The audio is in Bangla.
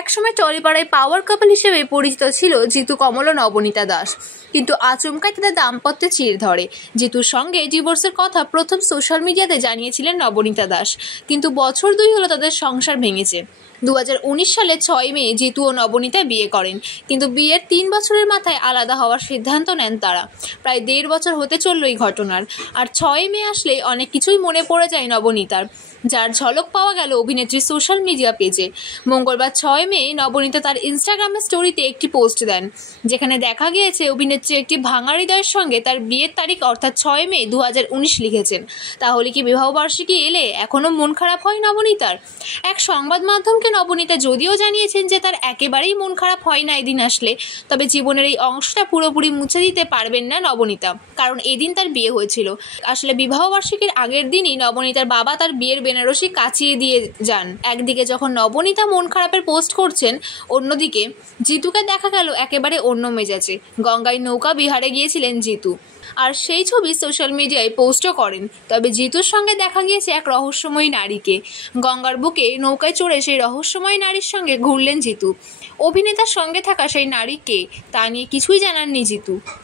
একসময় টলিপাড়ায় পাওয়ার কাপল হিসেবে পরিচিত ছিল জিতু কমল ও নবনীতা দাস, কিন্তু আচমকাই তাদের দাম্পত্যে চির ধরে। জিতুর সঙ্গে ডিভোর্সের কথা প্রথম সোশ্যাল মিডিয়াতে জানিয়েছিলেন নবনীতা দাস, কিন্তু বছর 2 হলো তাদের সংসার ভেঙেছে। 2019 সালে 6 মে জিতু ও নবনীতা বিয়ে করেন, কিন্তু বিয়ের 3 বছরের মাথায় আলাদা হওয়ার সিদ্ধান্ত নেন তারা। প্রায় 1.5 বছর হতে চলল এই ঘটনার, আর 6 মে আসলেই অনেক কিছুই মনে পড়ে যায় নবনীতার, যার ঝলক পাওয়া গেল অভিনেত্রীর সোশ্যাল মিডিয়া পেজে। মঙ্গলবার 6 মে নবনীতা তার ইনস্টাগ্রামের স্টোরিতে একটি পোস্ট দেন, যেখানে দেখা গিয়েছে অভিনেত্রী একটি ভাঙা হৃদয়ের সঙ্গে তার বিয়ের তারিখ অর্থাৎ 6 মে 2019 লিখেছেন। তাহলে কি বিবাহবার্ষিকী এলে এখনও মন খারাপ হয় নবনীতার? এক সংবাদ মাধ্যমকে নবনীতা যদিও জানিয়েছেন যে তার একেবারেই মন খারাপ হয় না এদিন আসলে, তবে জীবনের এই অংশটা পুরোপুরি মুছে দিতে পারবেন না নবনীতা, কারণ এদিন তার বিয়ে হয়েছিল। আসলে বিবাহবার্ষিকীর আগের দিনই নবনীতার বাবা তার বিয়ের বেনারসি কাচিয়ে দিয়ে যান। একদিকে যখন নবনীতা মন খারাপের পোস্ট করছেন, অন্যদিকে জিতুকে দেখা গেল একেবারে অন্য মেজাজে। গঙ্গায় নৌকা বিহারে গিয়েছিলেন জিতু, আর সেই ছবি সোশ্যাল মিডিয়ায় পোস্টও করেন। তবে জিতুর সঙ্গে দেখা গিয়েছে এক রহস্যময়ী নারীকে। গঙ্গার বুকে নৌকায় চড়ে সেই রহস্যময়ী নারীর সঙ্গে ঘুরলেন জিতু। অভিনেতার সঙ্গে থাকা সেই নারী কে তা নিয়ে কিছুই জানাননি জিতু।